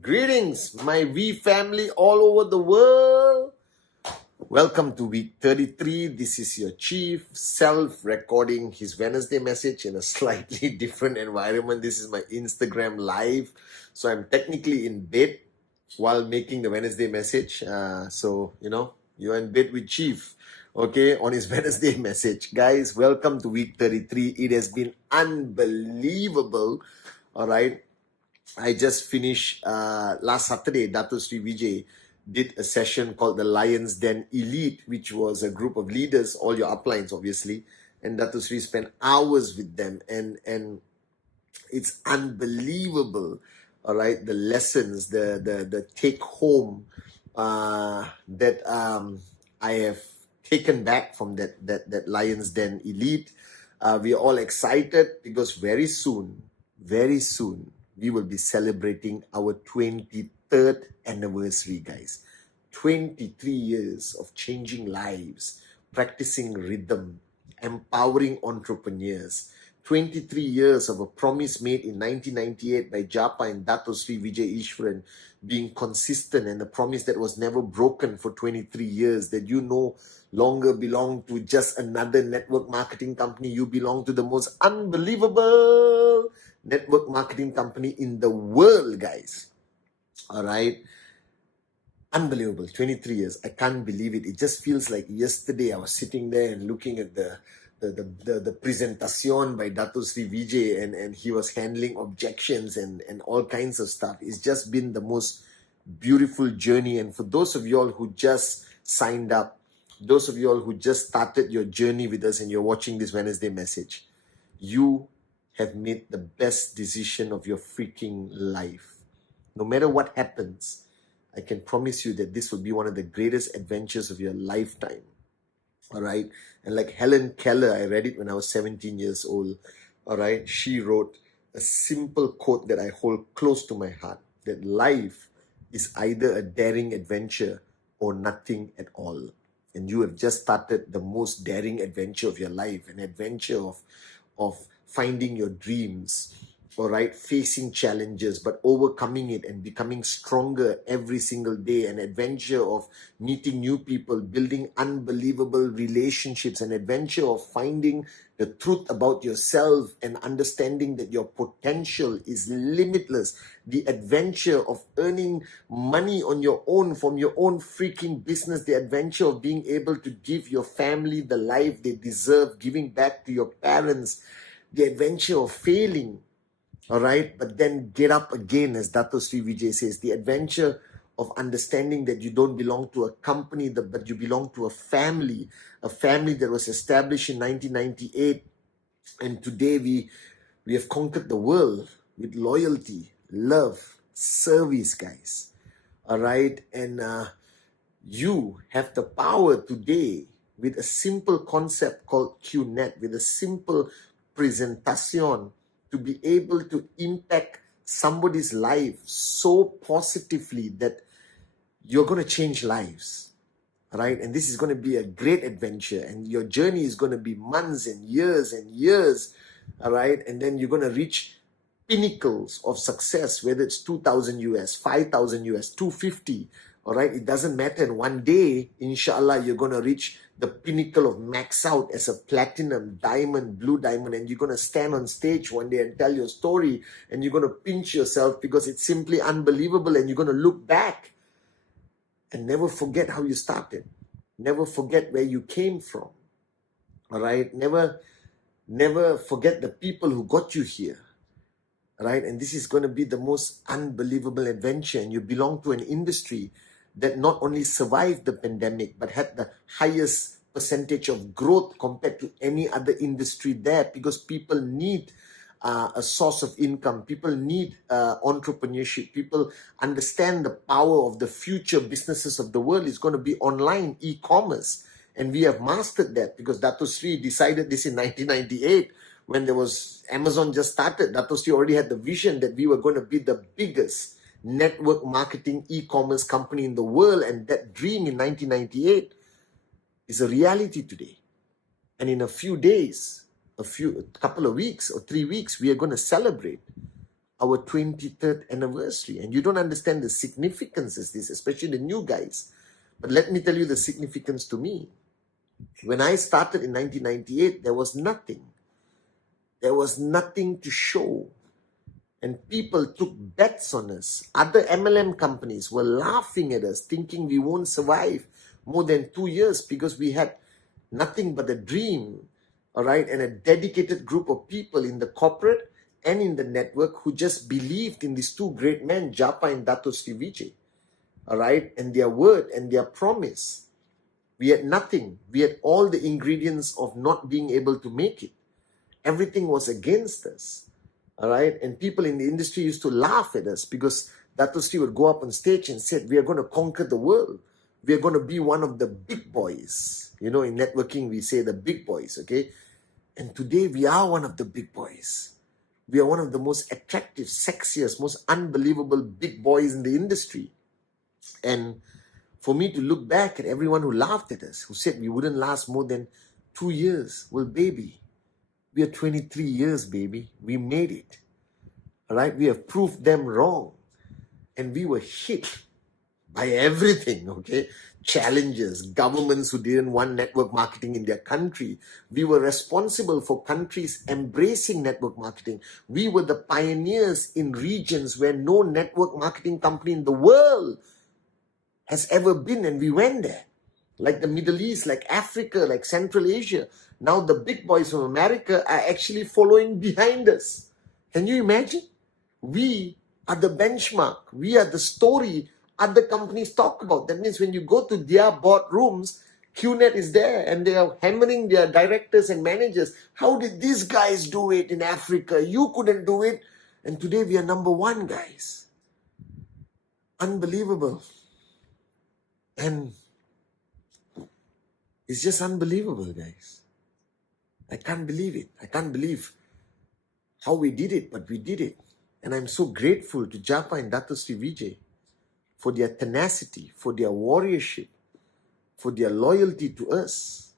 Greetings, my V family all over the world. Welcome to week 33. This is your chief self-recording his Wednesday message in a slightly different environment. This is my Instagram live. So I'm technically in bed while making the Wednesday message. You're in bed with Chief, okay, on his Wednesday message. Guys, welcome to week 33. It has been unbelievable, all right. I just finished last Saturday. Dato Sri Vijay did a session called the Lions Den Elite, which was a group of leaders, all your uplines obviously, and Dato Sri spent hours with them, and it's unbelievable, all right, the lessons, the take home that I have taken back from that Lions Den Elite. We are all excited because very soon, we will be celebrating our 23rd anniversary, guys. 23 years of changing lives, practicing rhythm, empowering entrepreneurs. 23 years of a promise made in 1998 by Japa and Dato Sri Vijay Ishwaran being consistent, and a promise that was never broken for 23 years, that you no longer belong to just another network marketing company. You belong to the most unbelievable network marketing company in the world, guys. All right. Unbelievable. 23 years. I can't believe it. It just feels like yesterday I was sitting there and looking at the presentation by Dato Sri Vijay, and he was handling objections and all kinds of stuff. It's just been the most beautiful journey. And for those of you all who just signed up, those of you all who just started your journey with us and you're watching this Wednesday message, you have made the best decision of your freaking life. No matter what happens, I can promise you that this will be one of the greatest adventures of your lifetime. All right. And like Helen Keller, I read it when I was 17 years old. All right. She wrote a simple quote that I hold close to my heart, that life is either a daring adventure or nothing at all. And you have just started the most daring adventure of your life, an adventure of finding your dreams, all right, facing challenges, but overcoming it and becoming stronger every single day, an adventure of meeting new people, building unbelievable relationships, an adventure of finding the truth about yourself and understanding that your potential is limitless, the adventure of earning money on your own from your own freaking business, the adventure of being able to give your family the life they deserve, giving back to your parents, the adventure of failing, all right, but then get up again, as Dato Sri Vijay says, the adventure of understanding that you don't belong to a company, but you belong to a family that was established in 1998. And today we have conquered the world with loyalty, love, service, guys. All right, and you have the power today with a simple concept called QNet, with a simple presentation, to be able to impact somebody's life so positively that you're going to change lives, right? And this is going to be a great adventure, and your journey is going to be months and years, all right? And then you're going to reach pinnacles of success, whether it's 2,000 US, 5,000 US, 250, all right? It doesn't matter. And one day, inshallah, you're going to reach the pinnacle of max out as a platinum, diamond, blue diamond, and you're going to stand on stage one day and tell your story, and you're going to pinch yourself because it's simply unbelievable, and you're going to look back and never forget how you started. Never forget where you came from, all right? Never forget the people who got you here, right? And this is going to be the most unbelievable adventure, and you belong to an industry that not only survived the pandemic, but had the highest percentage of growth compared to any other industry there, because people need a source of income. People need entrepreneurship. People understand the power of the future businesses of the world is going to be online, e-commerce. And we have mastered that because Dato Sri decided this in 1998 when there was Amazon just started. Dato Sri already had the vision that we were going to be the biggest network marketing e-commerce company in the world. And that dream in 1998 is a reality today. And in a few days, a couple of weeks or 3 weeks, we are going to celebrate our 23rd anniversary. And you don't understand the significance of this, especially the new guys. But let me tell you the significance to me. When I started in 1998, there was nothing. There was nothing to show. And people took bets on us. Other MLM companies were laughing at us, thinking we won't survive more than 2 years because we had nothing but a dream, all right, and a dedicated group of people in the corporate and in the network who just believed in these two great men, Japa and Dato Sri Vijay, all right, and their word and their promise. We had nothing. We had all the ingredients of not being able to make it. Everything was against us, all right, and people in the industry used to laugh at us because Dato Sri would go up on stage and said, we are going to conquer the world. We are going to be one of the big boys. You know, in networking, we say the big boys, okay? And today, we are one of the big boys. We are one of the most attractive, sexiest, most unbelievable big boys in the industry. And for me to look back at everyone who laughed at us, who said we wouldn't last more than 2 years, well, baby, we are 23 years, baby. We made it, all right? We have proved them wrong. And we were hit by everything, okay? Challenges, governments who didn't want network marketing in their country. We were responsible for countries embracing network marketing. We were the pioneers in regions where no network marketing company in the world has ever been, and we went there. Like the Middle East, like Africa, like Central Asia. Now the big boys from America are actually following behind us. Can you imagine? We are the benchmark. We are the story other companies talk about. That means when you go to their boardrooms, QNet is there and they are hammering their directors and managers. How did these guys do it in Africa? You couldn't do it. And today we are number one, guys. Unbelievable. And it's just unbelievable, guys. I can't believe it. I can't believe how we did it, but we did it. And I'm so grateful to Japa and Dato Sri Vijay for their tenacity, for their warriorship, for their loyalty to us,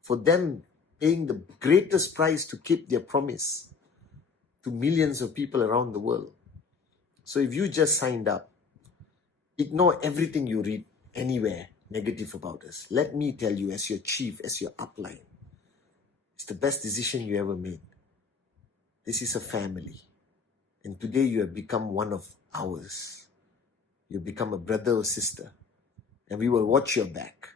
for them paying the greatest price to keep their promise to millions of people around the world. So if you just signed up, ignore everything you read anywhere negative about us. Let me tell you, as your chief, as your upline, it's the best decision you ever made. This is a family. And today you have become one of ours. You become a brother or sister. And we will watch your back.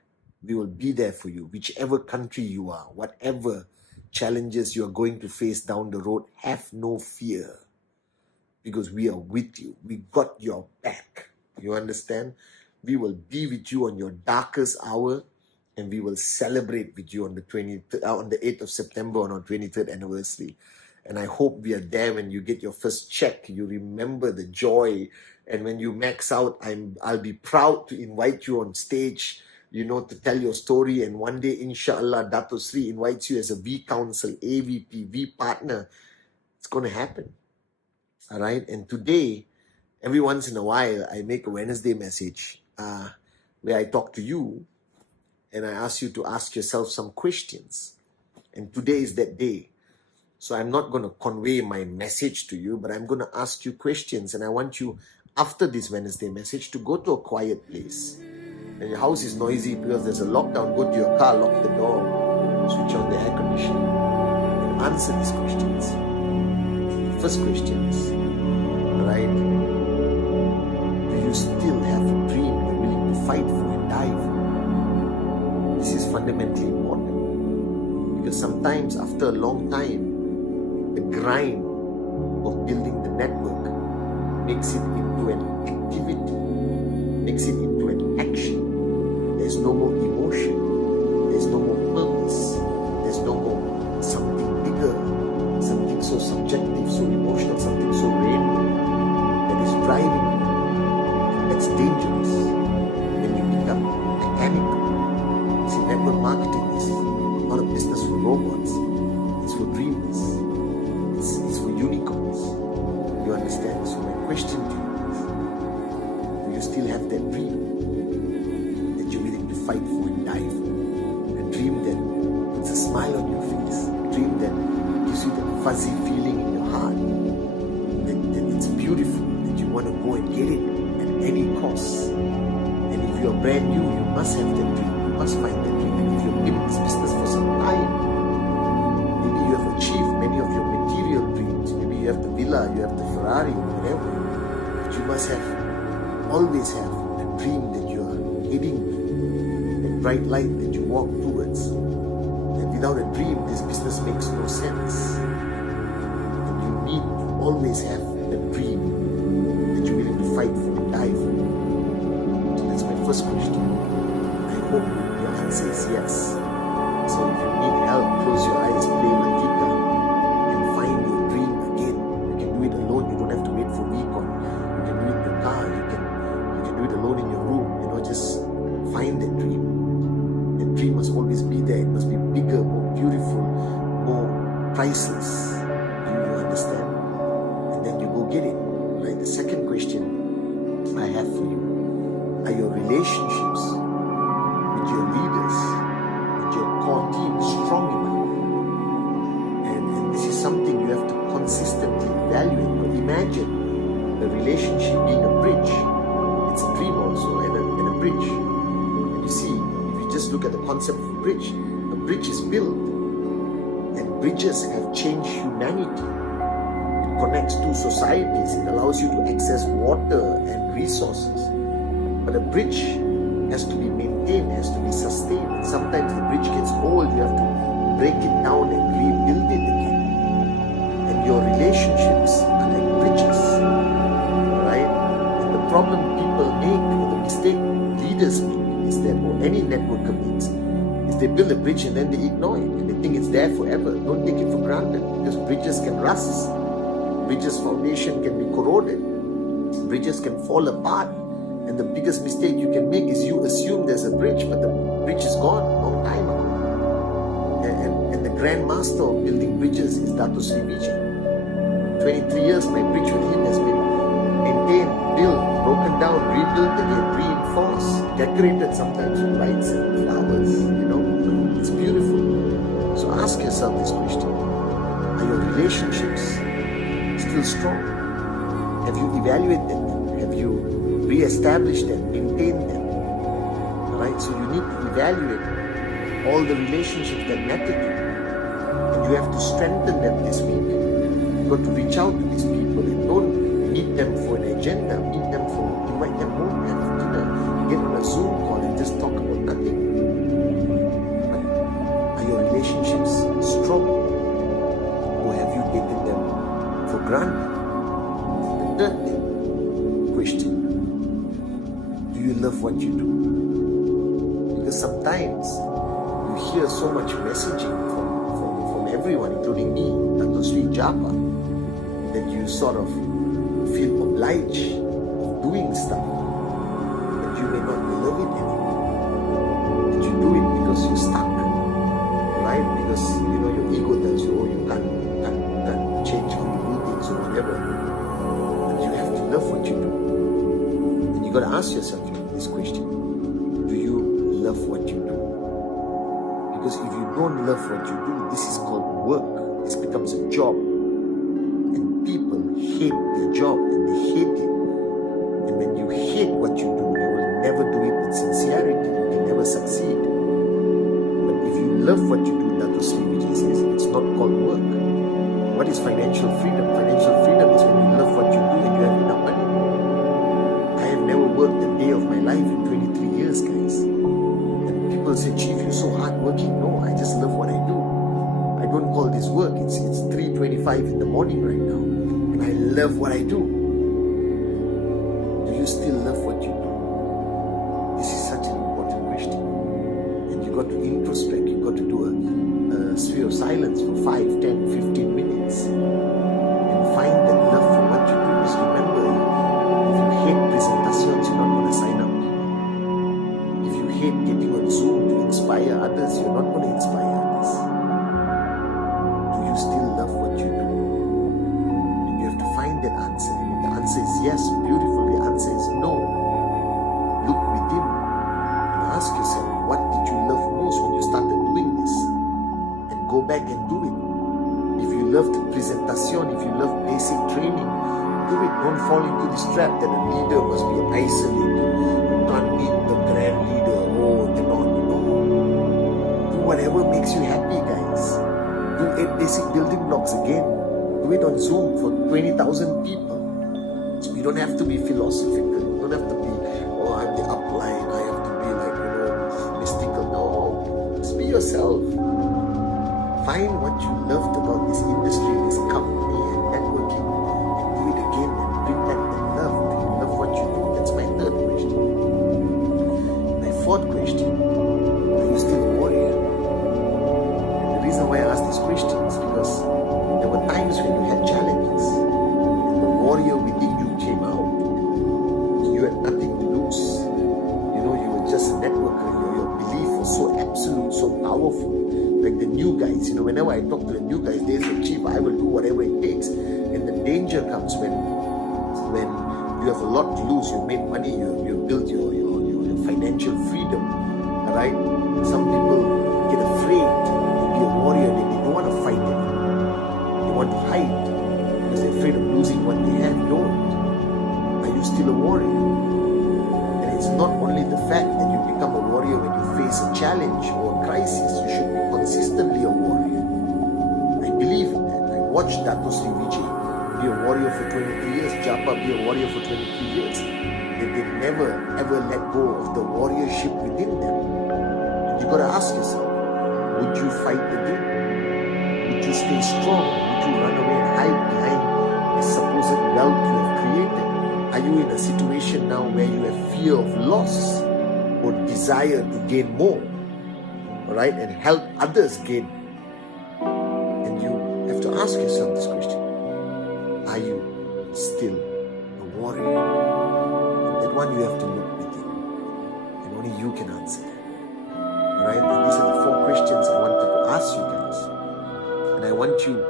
We will be there for you, whichever country you are, whatever challenges you are going to face down the road, have no fear. Because we are with you. We got your back. You understand? We will be with you on your darkest hour, and we will celebrate with you on the 8th of September on our 23rd anniversary. And I hope we are there when you get your first check. You remember the joy. And when you max out, I'll be proud to invite you on stage, you know, to tell your story. And one day, inshallah, Dato Sri invites you as a V Council, AVP, V Partner. It's going to happen. All right. And today, every once in a while, I make a Wednesday message where I talk to you and I ask you to ask yourself some questions. And today is that day. So I'm not going to convey my message to you, but I'm going to ask you questions. And I want you, after this Wednesday message, to go to a quiet place. And your house is noisy because there's a lockdown. Go to your car, lock the door, switch on the air conditioning, and answer these questions. The first question is, all right, do you still have a dream you're willing to fight for and die for? This is fundamentally important. Because sometimes, after a long time, the grind of building the network makes it into an activity, makes it into an action. There's no more emotion. There's robots. It's for dreamers. It's for unicorns. You understand? So my question to you is, do you still have that dream that you're willing to fight for and die for? A dream that puts a smile on your face. A dream that gives you that fuzzy feeling in your heart. That it's beautiful, that you want to go and get it at any cost. And if you're brand new, you must have that dream. You must find that dream. And if you've been in this business for some time, maybe you have achieved many of your material dreams. Maybe you have the villa, you have the Ferrari, whatever. But you must always have a dream that you are heading, that bright light that you walk towards. And without a dream, this business makes no sense. And you need to always have a dream that you're willing to fight for and die for. So that's my first question. I hope your answer is yes. So if you need help, close your eyes, play Latika, and find your dream again. You can do it alone. You don't have to wait for recon. You can do it in your car. You can do it alone in your room. Just find that dream. That dream must always be there. It must be bigger, more beautiful, more priceless. Do you understand? And then you go get it. Right? The second question I have for you: are your relationships with your leaders, with your core team, strong enough? And this is something you have to consistently evaluate. But imagine a relationship being a bridge. It's a dream also, and a bridge. And you see, if you just look at the concept of a bridge is built, and bridges have changed humanity. It connects two societies. It allows you to access water and resources. But a bridge has to be maintained, has to be sustained. And sometimes the bridge gets old. You have to break it down and rebuild it again. And your relationships are like bridges, right? And the problem people make, or the mistake leaders make, is that, or any networker makes, is they build a bridge and then they ignore it. And they think it's there forever. Don't take it for granted, because bridges can rust. Bridges' foundation can be corroded. Bridges can fall apart. And the biggest mistake you can make is you assume there's a bridge, but the bridge is gone a long time ago. And the grand master of building bridges is Dato Sri Vijay. 23 years, my bridge with him has been maintained, built, broken down, rebuilt again, reinforced, decorated sometimes with lights and flowers. It's beautiful. So ask yourself this question: are your relationships still strong? Have you evaluated them? Have you re-established them, maintained them? Alright, so you need to evaluate all the relationships that matter to you. And you have to strengthen them this week. You've got to reach out to these people and don't meet them for an agenda. Invite them home, have dinner, get on a Zoom call and just talk about nothing. But are your relationships strong? Or have you taken them for granted? The third question: do you love what you do? Because sometimes you hear so much messaging from everyone, including me, Dato Sri Japa, that you sort of feel obliged of doing stuff, but you may not love it anymore. That you do it because you're stuck, right? Because your ego tells you, you can't change how you do things or whatever. But you have to love what you do. And you got to ask yourself this question: do you love what you do? Because if you don't love what you do, this is called work. This becomes a job. And people hate their job and they hate it. And when you hate what you do, you will never do it with sincerity. You can never succeed. But if you love what you do, Dato Sri Vijay says, it's not called work. What is financial freedom? Financial freedom is when you love what you do and you have enough money. I have never worked a day of my life in 23 years, guys. And people say, Chief, you're so hardworking. No, I just love what I do. I don't call this work. It's 3:25 in the morning right now. And I love what I do. Do you still love what you do? This is such an important question. And you got to introspect. You got to do a sphere of silence for 5, 10, 15 minutes. And find that love for what you do. Just remember, if you hate presentations, you're not going to sign up. If you hate getting on Zoom to inspire others, you're not going to inspire others. back and do it. If you love presentation, if you love basic training, do it. Don't fall into this trap that a leader must be isolated. You can't meet the grand leader. Oh, cannot, Do whatever makes you happy, guys. Do 8 basic building blocks again. Do it on Zoom for 20,000 people. You don't have to be philosophical. You don't have to be, oh, I'm the upline. I have to be like, mystical. No, just be yourself. Find what you loved about this industry, this company and networking, and do it again and bring back the love. Do you love what you do? That's my third question. My fourth question, are you still a warrior? And the reason why I ask this question is because there were times when you had challenges and the warrior within you came out. You had nothing to lose. You were just a networker. Your belief was so absolute, so powerful. Like the new guys, whenever I talk to the new guys, they say, Chief, I will do whatever it takes. And the danger comes when you have a lot to lose. You made money, you built your financial freedom. Alright? Some people get afraid to be a warrior. They don't want to fight anymore. They want to hide because they're afraid of losing what they have. Don't. Are you still a warrior? And it's not only the fact that you become a warrior when you face a challenge or a crisis. You should be consistently a warrior. I believe in that. I watched Dato Sri Vijay be a warrior for 23 years, Japa be a warrior for 23 years. They never ever let go of the warriorship within them. And you gotta ask yourself, would you fight again? Would you stay strong? Would you run away and hide behind the supposed wealth you have created? Are you in a situation now where you have fear of loss or desire to gain more? Alright, and help others gain. And you have to ask yourself this question. Are you still a warrior? And that one you have to look within. And only you can answer that. Alright, and these are the 4 questions I wanted to ask you guys. And I want you,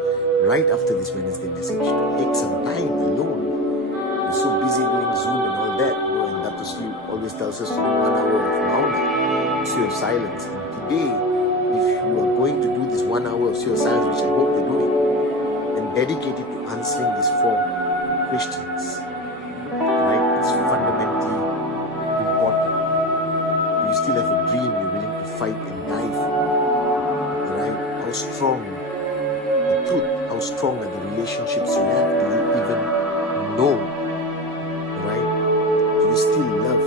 right after this Wednesday message, to take some time alone. You're so busy doing Zoom and all that, and Dr. Sri always tells us to do 1 hour of Mauna, of silence. And today, if you are going to do this 1 hour of silence, which I hope you're doing, then dedicate it to answering these 4 questions. Right? It's fundamentally important. Do you still have a dream you're willing to fight and die for? Alright? How strong the truth, how strong are the relationships you have? Do you even know? Right? Do you still love?